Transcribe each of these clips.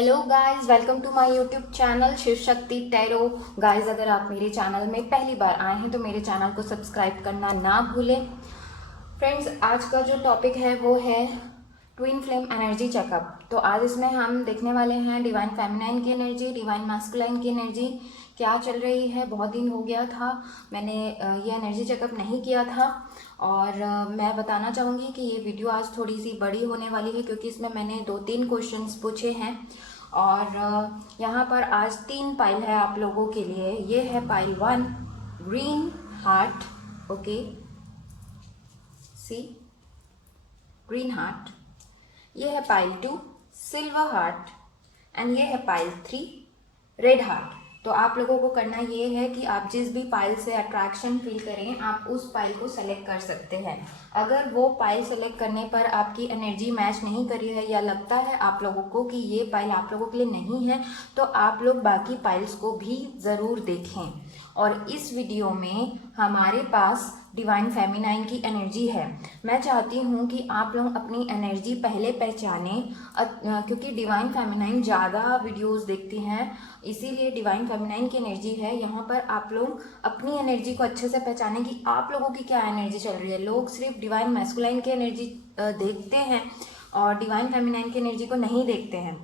Hello guys, welcome to my YouTube channel Shiv Shakti tarot. Guys, अगर आप मेरे चैनल में पहली बार आए हैं तो मेरे चैनल को सब्सक्राइब करना ना भूलें। फ्रेंड्स, आज का जो टॉपिक है वो है ट्विन फ्लेम एनर्जी चेकअप। तो आज इसमें हम देखने वाले हैं डिवाइन फेमिनाइन की एनर्जी, डिवाइन मैस्कुलाइन की एनर्जी क्या चल रही है। बहुत दिन हो गया था मैंने ये एनर्जी चेकअप नहीं किया था और मैं बताना चाहूँगी कि ये वीडियो आज थोड़ी सी बड़ी होने वाली है क्योंकि इसमें मैंने 2-3 क्वेश्चंस पूछे हैं और यहाँ पर आज 3 पाइल है आप लोगों के लिए। ये है पाइल 1 ग्रीन हार्ट, ओके, सी ग्रीन हार्ट। ये है पाइल 2 सिल्वर हार्ट एंड ये है पाइल 3 रेड हार्ट। तो आप लोगों को करना ये है कि आप जिस भी पाइल से अट्रैक्शन फील करें आप उस पाइल को सेलेक्ट कर सकते हैं। अगर वो पाइल सेलेक्ट करने पर आपकी एनर्जी मैच नहीं करी है या लगता है आप लोगों को कि ये पाइल आप लोगों के लिए नहीं है तो आप लोग बाकी पाइल्स को भी ज़रूर देखें। और इस वीडियो में हमारे पास डिवाइन फेमिनाइन की एनर्जी है। मैं चाहती हूँ कि आप लोग अपनी एनर्जी पहले पहचानें क्योंकि डिवाइन फेमिनाइन ज़्यादा वीडियोस देखती हैं, इसीलिए डिवाइन फेमिनाइन की एनर्जी है। यहाँ पर आप लोग अपनी एनर्जी को अच्छे से पहचानें कि आप लोगों की क्या एनर्जी चल रही है। लोग सिर्फ डिवाइन मैस्कुलाइन की एनर्जी देखते हैं और डिवाइन फेमिनाइन की एनर्जी को नहीं देखते हैं।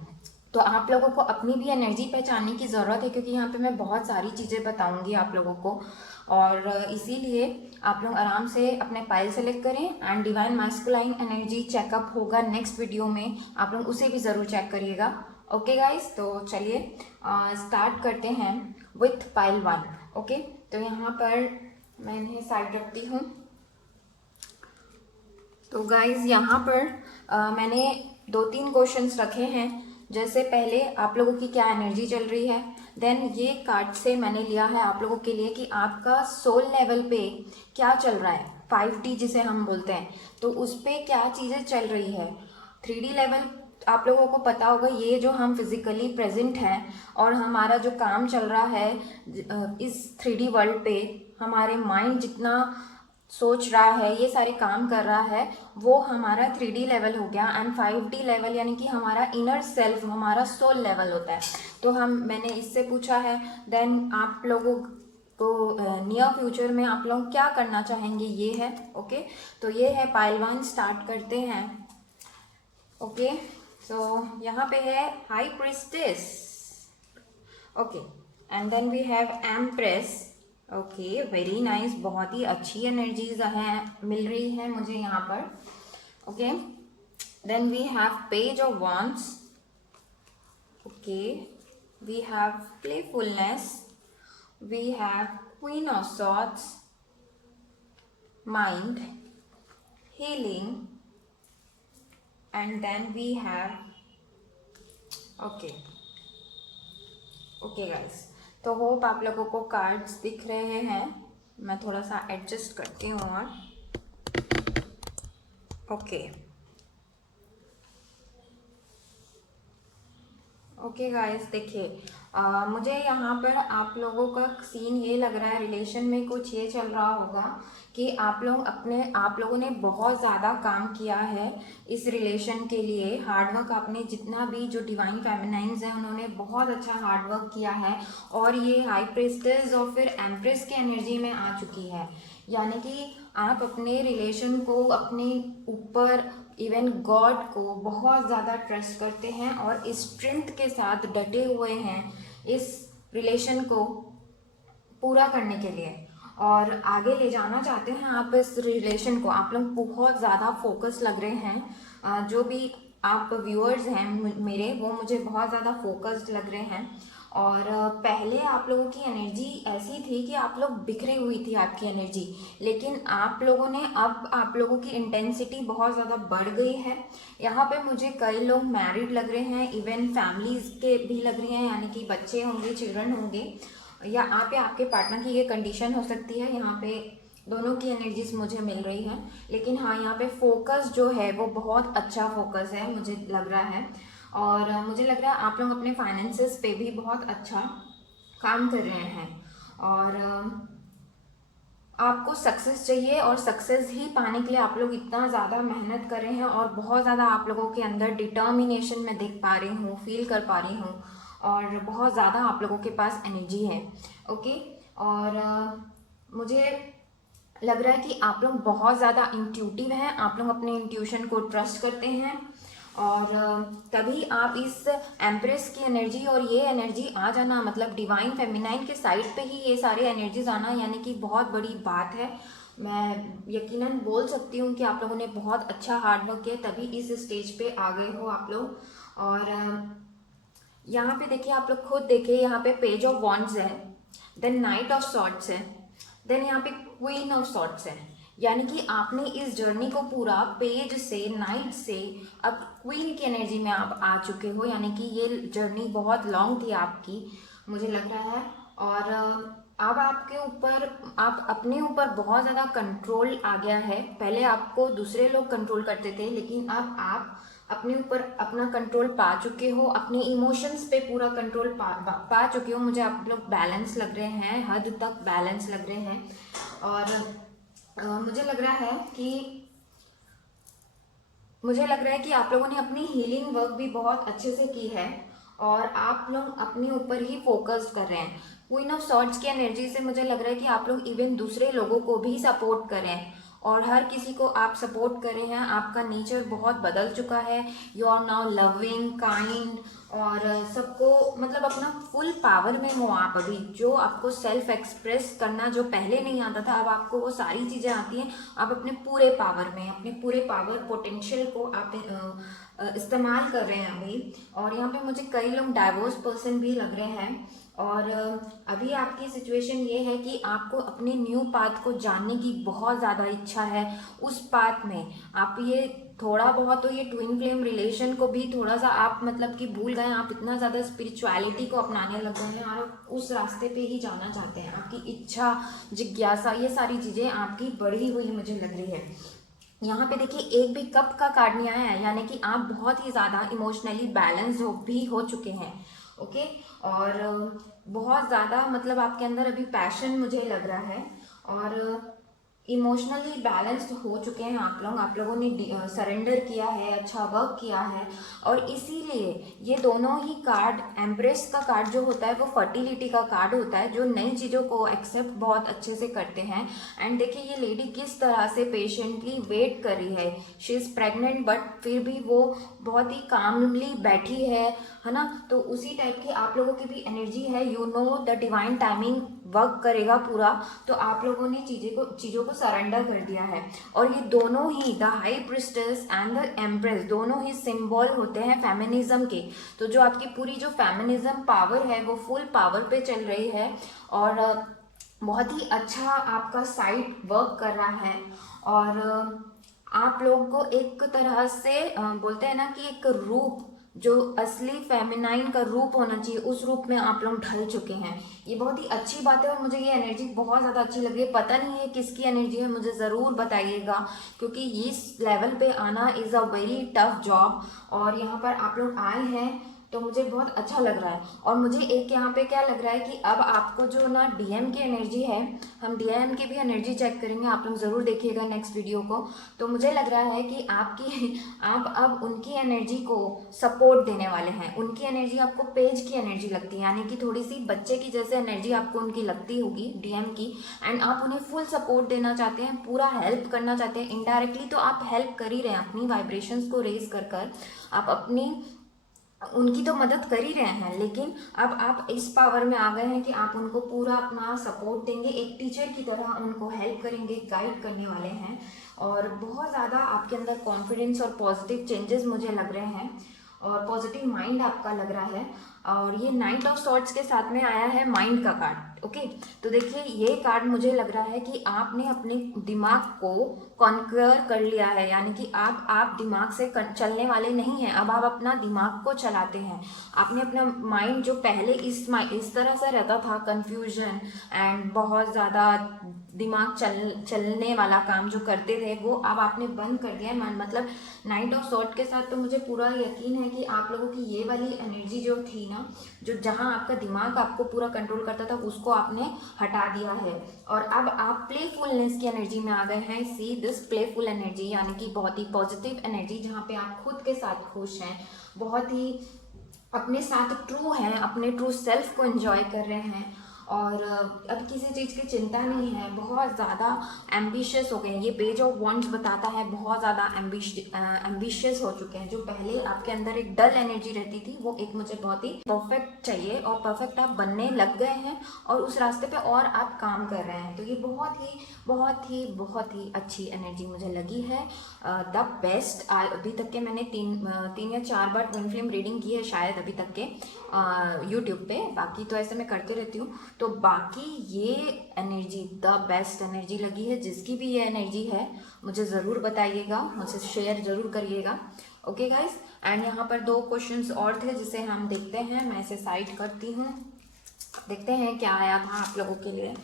तो आप लोगों को अपनी भी एनर्जी पहचानने की ज़रूरत है क्योंकि यहाँ पे मैं बहुत सारी चीज़ें बताऊंगी आप लोगों को और इसीलिए आप लोग आराम से अपने पाइल सेलेक्ट करें and divine masculine energy checkup होगा नेक्स्ट वीडियो में, आप लोग उसे भी ज़रूर चेक करिएगा। ओके गाइस, तो चलिए स्टार्ट करते हैं विथ पाइल 1। ओके, तो यहाँ पर मैं इन्हें साइड रखती हूँ। तो गाइज यहाँ पर मैंने 2-3 क्वेश्चंस रखे हैं। जैसे पहले आप लोगों की क्या एनर्जी चल रही है, देन ये कार्ड से मैंने लिया है आप लोगों के लिए कि आपका सोल लेवल पे क्या चल रहा है, 5D जिसे हम बोलते हैं, तो उस पर क्या चीज़ें चल रही है। 3D लेवल आप लोगों को पता होगा, ये जो हम फिजिकली प्रेजेंट हैं और हमारा जो काम चल रहा है इस 3D वर्ल्ड पे, हमारे माइंड जितना सोच रहा है, ये सारे काम कर रहा है, वो हमारा 3D लेवल हो गया। एंड 5D लेवल यानी कि हमारा इनर सेल्फ, हमारा सोल लेवल होता है। तो मैंने इससे पूछा है। देन आप लोगों को नियर फ्यूचर में आप लोग क्या करना चाहेंगे, ये है। ओके, तो ये है पाइल 1, स्टार्ट करते हैं। ओके, तो यहाँ पे है high priestess, okay, and then we have empress. Okay, very nice, बहुत ही अच्छी एनर्जीज हैं मिल रही है मुझे यहाँ पर। Okay, then we have page of wands। Okay, we have playfulness, we have queen of swords, mind, healing, and then we have okay guys, तो होप आप लोगों को कार्ड्स दिख रहे हैं। मैं थोड़ा सा एडजस्ट करती हूँ और ओके गाइस, देखिए मुझे यहाँ पर आप लोगों का सीन ये लग रहा है, रिलेशन में कुछ ये चल रहा होगा कि आप लोगों ने बहुत ज़्यादा काम किया है इस रिलेशन के लिए। हार्डवर्क आपने जितना भी, जो डिवाइन फेमिनाइंस हैं उन्होंने बहुत अच्छा हार्डवर्क किया है और ये हाई प्रिस्टेस और फिर एम्प्रेस की एनर्जी में आ चुकी है। यानी कि आप अपने रिलेशन को, अपने ऊपर, इवन गॉड को बहुत ज़्यादा ट्रस्ट करते हैं और स्ट्रेंथ के साथ डटे हुए हैं इस रिलेशन को पूरा करने के लिए और आगे ले जाना चाहते हैं आप इस रिलेशन को। आप लोग बहुत ज़्यादा फोकस लग रहे हैं, जो भी आप व्यूअर्स हैं मेरे, वो मुझे बहुत ज़्यादा फोकस्ड लग रहे हैं। और पहले आप लोगों की एनर्जी ऐसी थी कि आप लोग बिखरी हुई थी आपकी एनर्जी, लेकिन आप लोगों ने, अब आप लोगों की इंटेंसिटी बहुत ज़्यादा बढ़ गई है। यहाँ पे मुझे कई लोग मैरिड लग रहे हैं, इवन फैमिलीज़ के भी लग रही हैं, यानी कि बच्चे होंगे, चिल्ड्रन होंगे, या आप या आपके पार्टनर की ये कंडीशन हो सकती है। यहाँ पे दोनों की एनर्जीज मुझे मिल रही है, लेकिन हाँ, यहाँ पे फोकस जो है वो बहुत अच्छा फोकस है मुझे लग रहा है। और मुझे लग रहा है आप लोग अपने फाइनेंसेस पे भी बहुत अच्छा काम कर रहे हैं। और आपको सक्सेस चाहिए और सक्सेस ही पाने के लिए आप लोग इतना ज़्यादा मेहनत कर रहे हैं और बहुत ज़्यादा आप लोगों के अंदर डिटर्मिनेशन मैं देख पा रही हूँ, फील कर पा रही हूँ और बहुत ज़्यादा आप लोगों के पास एनर्जी है। ओके। और मुझे लग रहा है कि आप लोग बहुत ज़्यादा इंट्यूटिव हैं, आप लोग अपने इंट्यूशन को ट्रस्ट करते हैं और तभी आप इस एम्प्रेस की एनर्जी और ये एनर्जी आ जाना, मतलब डिवाइन फेमिनाइन के साइड पे ही ये सारे एनर्जीज आना, यानी कि बहुत बड़ी बात है। मैं यकीनन बोल सकती हूँ कि आप लोगों ने बहुत अच्छा हार्डवर्क किया तभी इस स्टेज पे आ गए हो आप लोग। और यहाँ पे देखिए, आप लोग खुद देखिए, यहाँ पे पेज ऑफ वॉन्ड्स है, देन नाइट ऑफ सॉर्ड्स है, देन यहाँ पे क्वीन ऑफ सॉर्ड्स है। यानी कि आपने इस जर्नी को पूरा पेज से, नाइट से, अब क्वीन की एनर्जी में आप आ चुके हो, यानी कि ये जर्नी बहुत लॉन्ग थी आपकी, मुझे लग रहा है। और अब आपके ऊपर, आप अपने ऊपर बहुत ज़्यादा कंट्रोल आ गया है। पहले आपको दूसरे लोग कंट्रोल करते थे, लेकिन अब आप अपने ऊपर अपना कंट्रोल पा चुके हो, अपने इमोशंस पे पूरा कंट्रोल पा चुके हो। मुझे आप लोग बैलेंस लग रहे हैं, हद तक बैलेंस लग रहे हैं। और मुझे लग रहा है कि आप लोगों ने अपनी हीलिंग वर्क भी बहुत अच्छे से की है और आप लोग अपने ऊपर ही फोकस कर रहे हैं। क्वीन ऑफ सॉर्ड्स की एनर्जी से मुझे लग रहा है कि आप लोग इवन दूसरे लोगों को भी सपोर्ट कर रहे हैं और हर किसी को आप सपोर्ट कर रहे हैं। आपका नेचर बहुत बदल चुका है, you are now loving, kind और सबको, मतलब अपना फुल पावर में हो आप अभी। जो आपको सेल्फ एक्सप्रेस करना जो पहले नहीं आता था, अब आपको वो सारी चीज़ें आती हैं। आप अपने पूरे पावर में, अपने पूरे पावर पोटेंशियल को आप इस्तेमाल कर रहे हैं अभी। और यहाँ पे मुझे कई लोग डाइवोर्स पर्सन भी लग रहे हैं। और अभी आपकी सिचुएशन ये है कि आपको अपने न्यू पाथ को जानने की बहुत ज़्यादा इच्छा है। उस पाथ में आप ये थोड़ा बहुत तो ये ट्विन फ्लेम रिलेशन को भी थोड़ा सा आप मतलब कि भूल गए, आप इतना ज़्यादा स्पिरिचुअलिटी को अपनाने लग गए हैं और उस रास्ते पे ही जाना चाहते हैं। आपकी इच्छा, जिज्ञासा, ये सारी चीज़ें आपकी बढ़ी हुई मुझे लग रही है। यहाँ पे देखिए, एक भी कप का कार्ड नहीं आया है, यानी कि आप बहुत ही ज़्यादा इमोशनली बैलेंस भी हो चुके हैं। ओके। और बहुत ज़्यादा मतलब आपके अंदर अभी पैशन मुझे लग रहा है और इमोशनली बैलेंस्ड हो चुके हैं आप लोगों ने सरेंडर किया है, अच्छा वर्क किया है। और इसीलिए ये दोनों ही कार्ड, एम्प्रेस का कार्ड जो होता है वो फर्टिलिटी का कार्ड होता है, जो नई चीज़ों को एक्सेप्ट बहुत अच्छे से करते हैं। एंड देखिए, ये लेडी किस तरह से पेशेंटली वेट कर रही है। शी इज़ प्रेग्नेंट बट फिर भी वो बहुत ही कामली बैठी है ना। तो उसी टाइप की आप लोगों की भी एनर्जी है। You know the divine timing work करेगा पूरा। तो आप लोगों ने चीज़ों को सरेंडर कर दिया है। और ये दोनों ही, the high priestess and the empress, दोनों ही सिंबल होते हैं फेमिनिज्म के। तो जो आपकी पूरी जो फेमिनिज्म पावर है वो फुल पावर पे चल रही है और बहुत ही अच्छा आपका साइट वर्क कर रहा है। और आप लोग को एक तरह से बोलते हैं ना कि एक रूप, जो असली फेमिनाइन का रूप होना चाहिए, उस रूप में आप लोग ढल चुके हैं। ये बहुत ही अच्छी बात है और मुझे ये एनर्जी बहुत ज़्यादा अच्छी लग रही है। पता नहीं है किसकी एनर्जी है, मुझे ज़रूर बताइएगा, क्योंकि इस लेवल पे आना is a very tough job. और यहाँ पर आप लोग आए हैं तो मुझे बहुत अच्छा लग रहा है। और मुझे एक यहाँ पे क्या लग रहा है कि अब आपको जो ना डीएम की एनर्जी है, हम डीएम की भी एनर्जी चेक करेंगे, आप लोग ज़रूर देखिएगा नेक्स्ट वीडियो को। तो मुझे लग रहा है कि आप अब उनकी एनर्जी को सपोर्ट देने वाले हैं। उनकी एनर्जी आपको पेज की एनर्जी लगती है, यानी कि थोड़ी सी बच्चे की जैसे एनर्जी आपको उनकी लगती होगी डीएम की। एंड आप उन्हें फुल सपोर्ट देना चाहते हैं, पूरा हेल्प करना चाहते हैं। इनडायरेक्टली तो आप हेल्प कर ही रहे हैं, अपनी वाइब्रेशंस को रेज कर आप अपनी उनकी तो मदद कर ही रहे हैं। लेकिन अब आप इस पावर में आ गए हैं कि आप उनको पूरा अपना सपोर्ट देंगे, एक टीचर की तरह उनको हेल्प करेंगे, गाइड करने वाले हैं। और बहुत ज़्यादा आपके अंदर कॉन्फिडेंस और पॉजिटिव चेंजेस मुझे लग रहे हैं और पॉजिटिव माइंड आपका लग रहा है। और ये नाइट ऑफ सॉर्ड्स के साथ में आया है माइंड का कार्ड। ओके। तो देखिए, ये कार्ड मुझे लग रहा है कि आपने अपने दिमाग को कॉन्कर कर लिया है, यानी कि आप दिमाग से चलने वाले नहीं हैं। अब आप अपना दिमाग को चलाते हैं। आपने अपना माइंड, जो पहले इस तरह से रहता था, कंफ्यूजन एंड बहुत ज़्यादा दिमाग चलने वाला काम जो करते थे वो अब आपने बंद कर दिया है। मतलब नाइट ऑफ सॉर्ट के साथ तो मुझे पूरा यकीन है कि आप लोगों की ये वाली एनर्जी जो थी ना, जो जहाँ आपका दिमाग आपको पूरा कंट्रोल करता था, उसको आपने हटा दिया है और अब आप प्लेफुलनेस की एनर्जी में आ गए हैं। सी दिस प्लेफुल एनर्जी, यानी कि बहुत ही पॉजिटिव एनर्जी, जहाँ पे आप खुद के साथ खुश हैं, बहुत ही अपने साथ ट्रू हैं, अपने ट्रू सेल्फ को एंजॉय कर रहे हैं और अब किसी चीज़ की चिंता नहीं है, बहुत ज़्यादा एम्बिशियस हो गए हैं। ये पेज ऑफ वॉन्ड्स बताता है बहुत ज़्यादा एम्बिशियस हो चुके हैं। जो पहले आपके अंदर एक डल एनर्जी रहती थी, वो एक मुझे बहुत ही परफेक्ट चाहिए और परफेक्ट आप बनने लग गए हैं और उस रास्ते पे और आप काम कर रहे हैं। तो ये बहुत ही बहुत ही बहुत ही अच्छी एनर्जी मुझे लगी है। द बेस्ट, अभी तक के मैंने तीन या चार बार ट्विन फ्लेम रीडिंग की है शायद अभी तक के यूट्यूब पे, बाकी तो ऐसे मैं करती रहती हूँ। तो बाकी ये एनर्जी द बेस्ट एनर्जी लगी है। जिसकी भी ये एनर्जी है मुझे ज़रूर बताइएगा, मुझसे शेयर ज़रूर करिएगा। ओके गाइस, एंड यहाँ पर 2 क्वेश्चंस और थे जिसे हम देखते हैं। मैं इसे साइड करती हूँ, देखते हैं क्या आया था आप लोगों के लिए।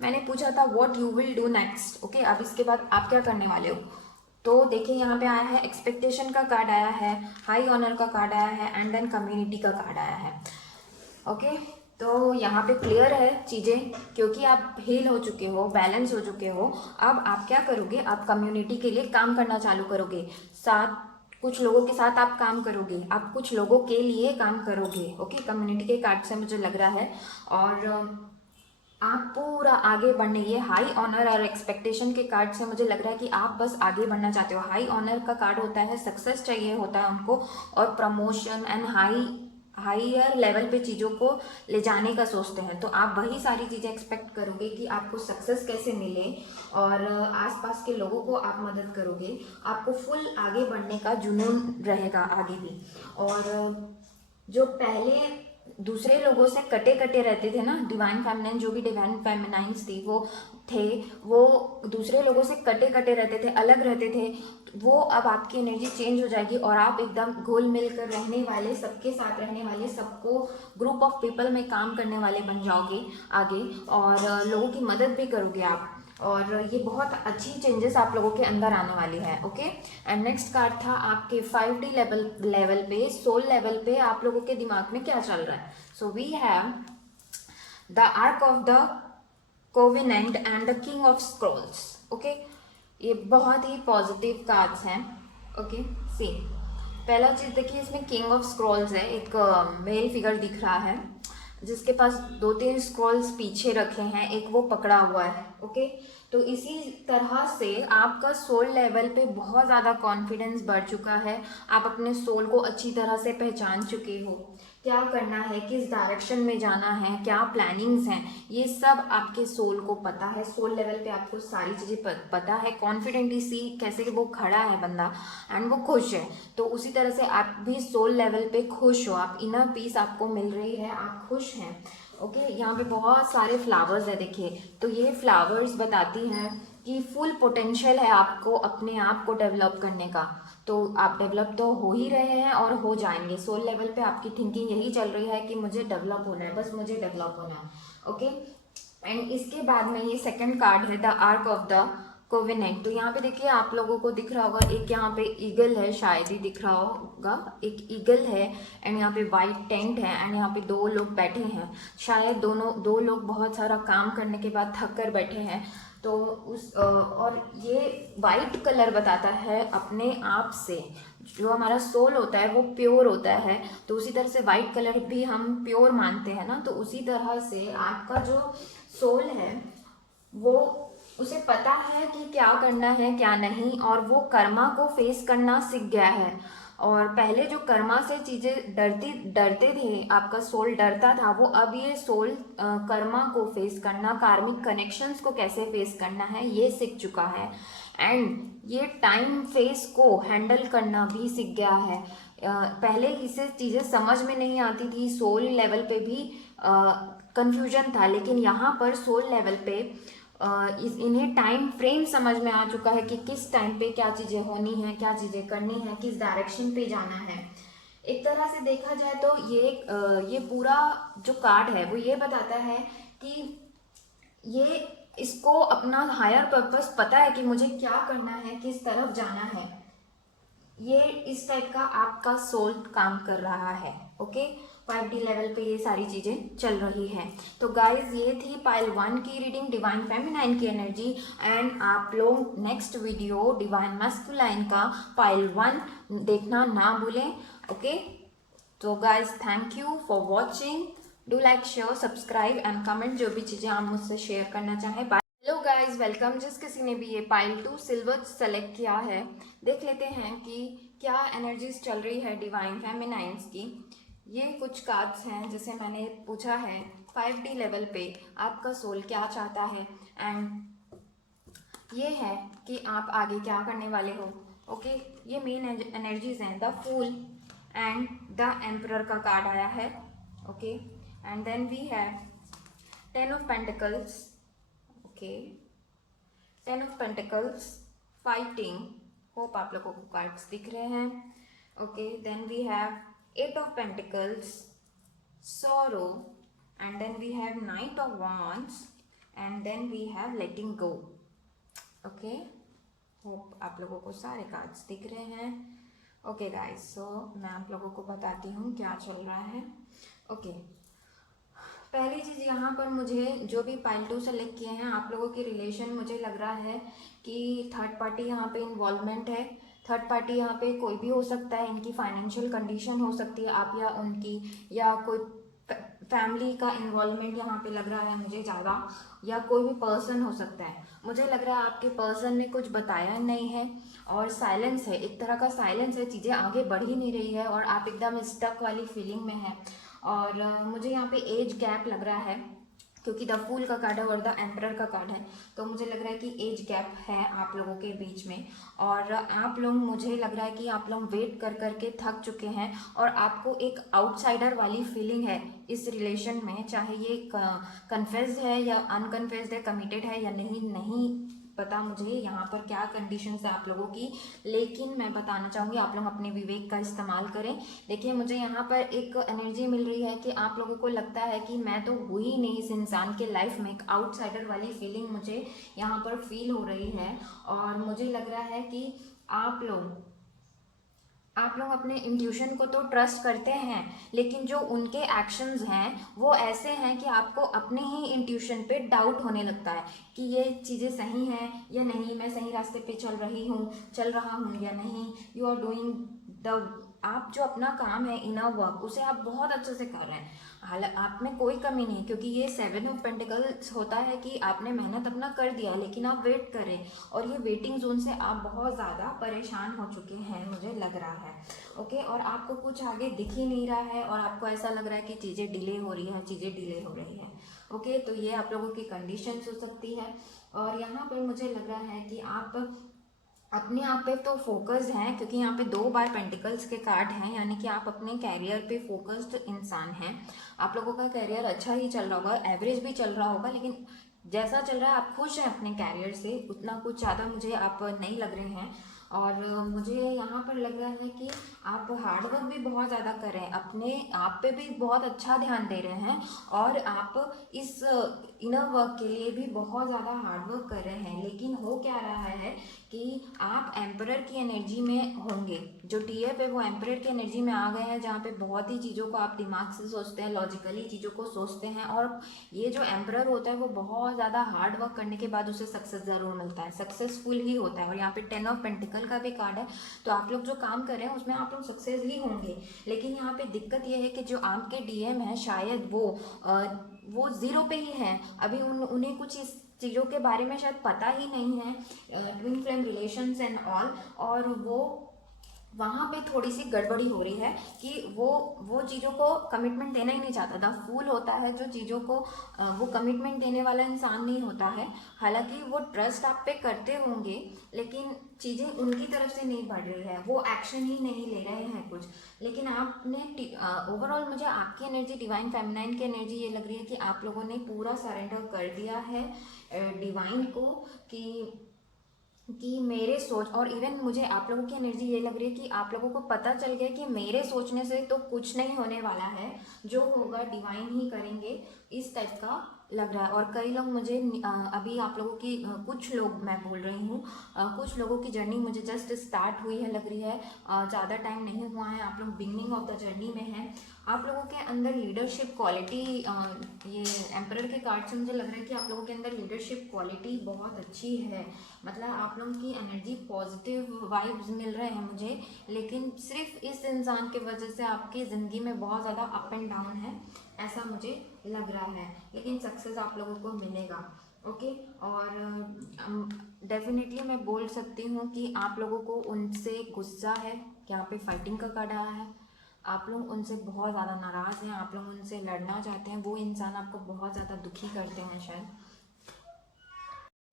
मैंने पूछा था what you will do next. Okay, अब इसके बाद आप क्या करने वाले हो। तो देखिए यहाँ पे आया है एक्सपेक्टेशन का कार्ड आया है, हाई ऑनर का कार्ड आया है एंड देन कम्युनिटी का कार्ड आया है। ओके, तो यहाँ पे क्लियर है चीज़ें, क्योंकि आप हील हो चुके हो, बैलेंस हो चुके हो। अब आप क्या करोगे, आप कम्युनिटी के लिए काम करना चालू करोगे, साथ कुछ लोगों के साथ आप काम करोगे, आप कुछ लोगों के लिए काम करोगे। ओके, कम्युनिटी के कार्ड से मुझे लग रहा है। और आप पूरा आगे बढ़ने, ये हाई ऑनर और एक्सपेक्टेशन के कार्ड से मुझे लग रहा है कि आप बस आगे बढ़ना चाहते हो। हाई ऑनर का कार्ड होता है सक्सेस चाहिए होता है उनको, और प्रमोशन एंड हाईयर लेवल पे चीज़ों को ले जाने का सोचते हैं। तो आप वही सारी चीज़ें एक्सपेक्ट करोगे कि आपको सक्सेस कैसे मिले और आसपास के लोगों को आप मदद करोगे, आपको फुल आगे बढ़ने का जुनून रहेगा आगे भी। और जो पहले दूसरे लोगों से कटे कटे रहते थे ना, डिवाइन फेमिनाइन, जो भी डिवाइन फेमिनाइंस थी वो थे, वो दूसरे लोगों से कटे कटे रहते थे, अलग रहते थे, वो अब आपकी एनर्जी चेंज हो जाएगी और आप एकदम घुल मिल कर रहने वाले, सबके साथ रहने वाले, सबको ग्रुप ऑफ पीपल में काम करने वाले बन जाओगे आगे, और लोगों की मदद भी करोगे आप। और ये बहुत अच्छी चेंजेस आप लोगों के अंदर आने वाली है। ओके, एंड नेक्स्ट कार्ड था आपके 5D लेवल पे, सोल लेवल पे आप लोगों के दिमाग में क्या चल रहा है। So we have the ark of the covenant and the king of scrolls. Okay, ये बहुत ही पॉजिटिव कार्ड्स हैं। ओके, सी पहला चीज देखिए, इसमें किंग ऑफ स्क्रॉल्स है, एक मेल फिगर दिख रहा है जिसके पास 2-3 स्क्रॉल्स पीछे रखे हैं, एक वो पकड़ा हुआ है। ओके, तो इसी तरह से आपका सोल लेवल पे बहुत ज़्यादा कॉन्फिडेंस बढ़ चुका है, आप अपने सोल को अच्छी तरह से पहचान चुके हो, क्या करना है, किस डायरेक्शन में जाना है, क्या प्लानिंग्स हैं, ये सब आपके सोल को पता है। सोल लेवल पे आपको सारी चीज़ें पता है, कॉन्फिडेंटली सी कैसे वो खड़ा है बंदा एंड वो खुश है। तो उसी तरह से आप भी सोल लेवल पे खुश हो, आप इनर पीस आपको मिल रही है, आप खुश हैं। ओके, यहाँ पे बहुत सारे फ्लावर्स है देखिए, तो ये फ्लावर्स बताती हैं कि फुल पोटेंशियल है आपको अपने आप को डेवलप करने का। तो आप डेवलप तो हो ही रहे हैं और हो जाएंगे। सोल लेवल पे आपकी थिंकिंग यही चल रही है कि मुझे डेवलप होना है, बस मुझे डेवलप होना है। ओके, एंड इसके बाद में ये सेकंड कार्ड है the ark of the covenant. तो यहाँ पे देखिए आप लोगों को दिख रहा होगा, एक यहाँ पे ईगल है, शायद ही दिख रहा होगा, एक ईगल है एंड यहाँ पे वाइट टेंट है एंड यहाँ पे 2 लोग बैठे हैं, शायद दो लोग बहुत सारा काम करने के बाद थक कर बैठे हैं। तो और ये वाइट कलर बताता है अपने आप से, जो हमारा सोल होता है वो प्योर होता है, तो उसी तरह से वाइट कलर भी हम प्योर मानते हैं ना, तो उसी तरह से आपका जो सोल है वो, उसे पता है कि क्या करना है क्या नहीं, और वो कर्मा को फेस करना सीख गया है। और पहले जो कर्मा से चीज़ें डरते थे, आपका सोल डरता था, वो अब ये सोल कर्मा को फेस करना, कार्मिक कनेक्शंस को कैसे फेस करना है ये सीख चुका है। एंड ये टाइम फेस को हैंडल करना भी सीख गया है। पहले इसे चीज़ें समझ में नहीं आती थी, सोल लेवल पे भी कंफ्यूजन था, लेकिन यहाँ पर सोल लेवल पे इन्हें टाइम फ्रेम समझ में आ चुका है कि किस टाइम पे क्या चीज़ें होनी है, क्या चीज़ें करनी है, किस डायरेक्शन पे जाना है। एक तरह से देखा जाए तो ये पूरा जो कार्ड है वो ये बताता है कि ये इसको अपना हायर पर्पस पता है कि मुझे क्या करना है, किस तरफ जाना है। ये इस टाइप का आपका सोल काम कर रहा है। ओके, 5D लेवल पे ये सारी चीज़ें चल रही हैं। तो गाइज ये थी पाइल 1 की रीडिंग, डिवाइन फेमिनाइन की एनर्जी। एंड आप लोग नेक्स्ट वीडियो डिवाइन मैस्कुलाइन का पाइल 1 देखना ना भूलें। ओके, तो guys thank you for watching. Do like, share, subscribe and comment जो भी चीज़ें आप मुझसे शेयर करना चाहें। Hello guys, welcome. जिस किसी ने भी ये पाइल 2 सिल्वर सेलेक्ट किया है, देख लेते हैं कि क्या एनर्जीज चल रही है डिवाइन फेमिनाइंस की। ये कुछ कार्ड्स हैं जिसे मैंने पूछा है 5D लेवल पे आपका सोल क्या चाहता है, एंड ये है कि आप आगे क्या करने वाले हो। ओके, ये मेन एनर्जीज हैं। The fool and the emperor का कार्ड आया है। Okay, and then we have 10 of pentacles. Okay, 10 of pentacles, fighting. Hope आप लोगों को कार्ड्स दिख रहे हैं। Okay, then we have 8 of pentacles, sorrow, and then we have knight of wands, and then we have letting go. Okay, hope आप लोगों को सारे कार्ड्स दिख रहे हैं। ओके गाइस, सो मैं आप लोगों को बताती हूँ क्या चल रहा है। ओके, पहली चीज़ यहाँ पर मुझे जो भी पाइल 2 सेलेक्ट किए हैं, आप लोगों के रिलेशन मुझे लग रहा है कि थर्ड पार्टी यहाँ पे इन्वॉल्वमेंट है। थर्ड पार्टी यहाँ पे कोई भी हो सकता है, इनकी फाइनेंशियल कंडीशन हो सकती है, आप या उनकी, या कोई फैमिली का इन्वॉल्वमेंट यहाँ पे लग रहा है मुझे ज़्यादा, या कोई भी पर्सन हो सकता है। मुझे लग रहा है आपके पर्सन ने कुछ बताया नहीं है और साइलेंस है, एक तरह का साइलेंस है, चीज़ें आगे बढ़ ही नहीं रही है और आप एकदम स्टक वाली फीलिंग में हैं। और मुझे यहाँ पे एज गैप लग रहा है क्योंकि द फूल का कार्ड है और द एम्परर का कार्ड है, तो मुझे लग रहा है कि एज गैप है आप लोगों के बीच में। और आप लोग, मुझे लग रहा है कि आप लोग वेट कर करके थक चुके हैं और आपको एक आउटसाइडर वाली फीलिंग है इस रिलेशन में, चाहे ये कन्फेस्ड है या अनकन्फेस्ड है, कमिटेड है या नहीं, नहीं पता मुझे यहाँ पर क्या कंडीशंस है आप लोगों की। लेकिन मैं बताना चाहूँगी आप लोग अपने विवेक का इस्तेमाल करें। देखिए, मुझे यहाँ पर एक एनर्जी मिल रही है कि आप लोगों को लगता है कि मैं तो हुई नहीं इस इंसान के लाइफ में, एक आउटसाइडर वाली फीलिंग मुझे यहाँ पर फील हो रही है। और मुझे लग रहा है कि आप लोग अपने इंट्यूशन को तो ट्रस्ट करते हैं, लेकिन जो उनके एक्शंस हैं वो ऐसे हैं कि आपको अपने ही इंट्यूशन पे डाउट होने लगता है कि ये चीज़ें सही हैं या नहीं, मैं सही रास्ते पे चल रहा हूँ या नहीं। यू आर डूइंग द, आप जो अपना काम है इनर वर्क, उसे आप बहुत अच्छे से कर रहे हैं, हालांकि आप में कोई कमी नहीं, क्योंकि ये 7 ऑफ पेंटिकल्स होता है कि आपने मेहनत अपना कर दिया लेकिन आप वेट करें, और ये वेटिंग जोन से आप बहुत ज़्यादा परेशान हो चुके हैं मुझे लग रहा है। ओके, और आपको कुछ आगे दिख ही नहीं रहा है और आपको ऐसा लग रहा है कि चीज़ें डिले हो रही है। ओके, तो ये आप लोगों की कंडीशंस हो सकती है। और यहाँ पर मुझे लग रहा है कि आप अपने आप पे तो फोकस्ड हैं, क्योंकि यहाँ पे 2 बार पेंटिकल्स के कार्ड हैं, यानी कि आप अपने कैरियर पे फोकस्ड इंसान हैं। आप लोगों का कैरियर अच्छा ही चल रहा होगा, एवरेज भी चल रहा होगा, लेकिन जैसा चल रहा है आप खुश हैं अपने कैरियर से, उतना कुछ ज़्यादा मुझे आप नहीं लग रहे हैं। और मुझे यहाँ पर लग रहा है कि आप हार्डवर्क भी बहुत ज़्यादा कर रहे हैं, अपने आप पे भी बहुत अच्छा ध्यान दे रहे हैं, और आप इस इनर वर्क के लिए भी बहुत ज़्यादा हार्डवर्क कर रहे हैं। लेकिन हो क्या रहा है कि आप एम्परर की एनर्जी में होंगे, जो TF है वो एम्परर की एनर्जी में आ गए हैं, जहाँ पे बहुत ही चीज़ों को आप दिमाग से सोचते हैं, लॉजिकली चीज़ों को सोचते हैं, और ये जो एम्परर होता है वो बहुत ज़्यादा हार्ड वर्क करने के बाद उसे सक्सेस ज़रूर मिलता है, सक्सेसफुल ही होता है। और यहाँ पे 10 ऑफ पेंटिकल का भी कार्ड है, तो आप लोग जो काम कर रहे हैं उसमें आप लोग सक्सेस ही होंगे। लेकिन यहाँ पे दिक्कत ये है कि जो आपके DM है शायद वो ज़ीरो पे ही हैं अभी, उन्हें कुछ इस चीज़ों के बारे में शायद पता ही नहीं है, twin flame relations and all, और वो वहाँ पे थोड़ी सी गड़बड़ी हो रही है कि वो चीज़ों को कमिटमेंट देना ही नहीं चाहता था। फूल होता है जो चीज़ों को वो कमिटमेंट देने वाला इंसान नहीं होता है, हालांकि वो ट्रस्ट आप पे करते होंगे, लेकिन चीज़ें उनकी तरफ से नहीं बढ़ रही है, वो एक्शन ही नहीं ले रहे हैं कुछ। लेकिन आपने ओवरऑल मुझे आपकी एनर्जी, डिवाइन फेमिनाइन की एनर्जी ये लग रही है कि आप लोगों ने पूरा सरेंडर कर दिया है डिवाइन को, कि मेरे सोच, और इवन मुझे आप लोगों की एनर्जी ये लग रही है कि आप लोगों को पता चल गया कि मेरे सोचने से तो कुछ नहीं होने वाला है, जो होगा डिवाइन ही करेंगे, इस टाइप का लग रहा है। और कई लोग मुझे अभी आप लोगों की कुछ लोग मैं बोल रही हूँ, कुछ लोगों की जर्नी मुझे जस्ट स्टार्ट हुई है लग रही है, ज़्यादा टाइम नहीं हुआ है, आप लोग बिगनिंग ऑफ द जर्नी में हैं। आप लोगों के अंदर लीडरशिप क्वालिटी, ये एम्परर के कार्ड से मुझे लग रहा है कि आप लोगों के अंदर लीडरशिप क्वालिटी बहुत अच्छी है। मतलब आप लोगों की एनर्जी पॉजिटिव वाइब्स मिल रहे हैं मुझे, लेकिन सिर्फ इस इंसान की वजह से आपकी ज़िंदगी में बहुत ज़्यादा अप एंड डाउन है, ऐसा मुझे लग रहा है। लेकिन सक्सेस आप लोगों को मिलेगा। ओके। और डेफिनेटली मैं बोल सकती हूँ कि आप लोगों को उनसे गुस्सा है, यहाँ पे फाइटिंग का कार्ड आया है। आप लोग उनसे बहुत ज़्यादा नाराज़ हैं, आप लोग उनसे लड़ना चाहते हैं, वो इंसान आपको बहुत ज़्यादा दुखी करते हैं शायद।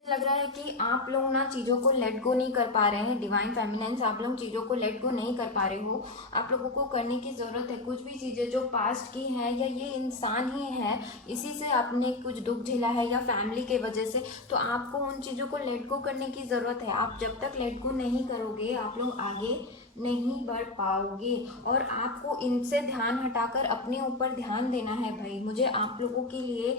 लग रहा है कि आप लोग ना चीज़ों को लेट गो नहीं कर पा रहे हैं। डिवाइन फेमिनाइंस, आप लोग चीज़ों को लेट गो नहीं कर पा रहे हो। आप लोगों को करने की ज़रूरत है। कुछ भी चीज़ें जो पास्ट की हैं या ये इंसान ही है, इसी से आपने कुछ दुख झेला है या फैमिली के वजह से, तो आपको उन चीज़ों को लेट गो करने की ज़रूरत है। आप जब तक लेट गो नहीं करोगे आप लोग आगे नहीं बढ़ पाओगे। और आपको इनसे ध्यान हटाकर अपने ऊपर ध्यान देना है भाई। मुझे आप लोगों के लिए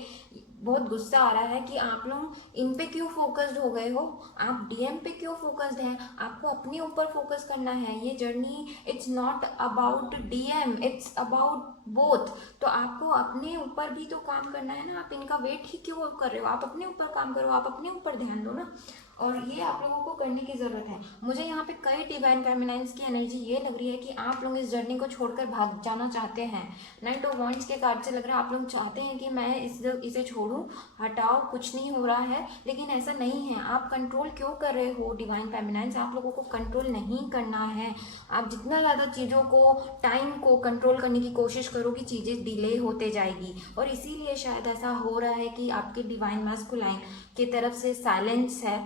बहुत गुस्सा आ रहा है कि आप लोग इन पे क्यों फोकस्ड हो गए हो, आप डीएम पे क्यों फोकस्ड हैं। आपको अपने ऊपर फोकस करना है। ये journey it's not about DM, it's about both. तो आपको अपने ऊपर भी तो काम करना है ना। आप इनका वेट ही क्यों कर रहे हो, आप अपने ऊपर काम करो, आप अपने ऊपर ध्यान दो ना। और ये आप लोगों को करने की ज़रूरत है। मुझे यहाँ पे कई डिवाइन फेमिनाइंस की एनर्जी ये लग रही है कि आप लोग इस जर्नी को छोड़कर भाग जाना चाहते हैं। नाइट ऑफ वॉन्ड्स के कार्ड से लग रहा है आप लोग चाहते हैं कि मैं इसे छोड़ूं, हटाओ, कुछ नहीं हो रहा है। लेकिन ऐसा नहीं है। आप कंट्रोल क्यों कर रहे हो डिवाइन फेमिनाइंस, आप लोगों को कंट्रोल नहीं करना है। आप जितना ज़्यादा चीज़ों को, टाइम को कंट्रोल करने की कोशिश करोगे, चीज़ें डिले होते जाएगी। और इसीलिए शायद ऐसा हो रहा है कि आपके डिवाइन मैस्कुलाइन की तरफ से साइलेंस है।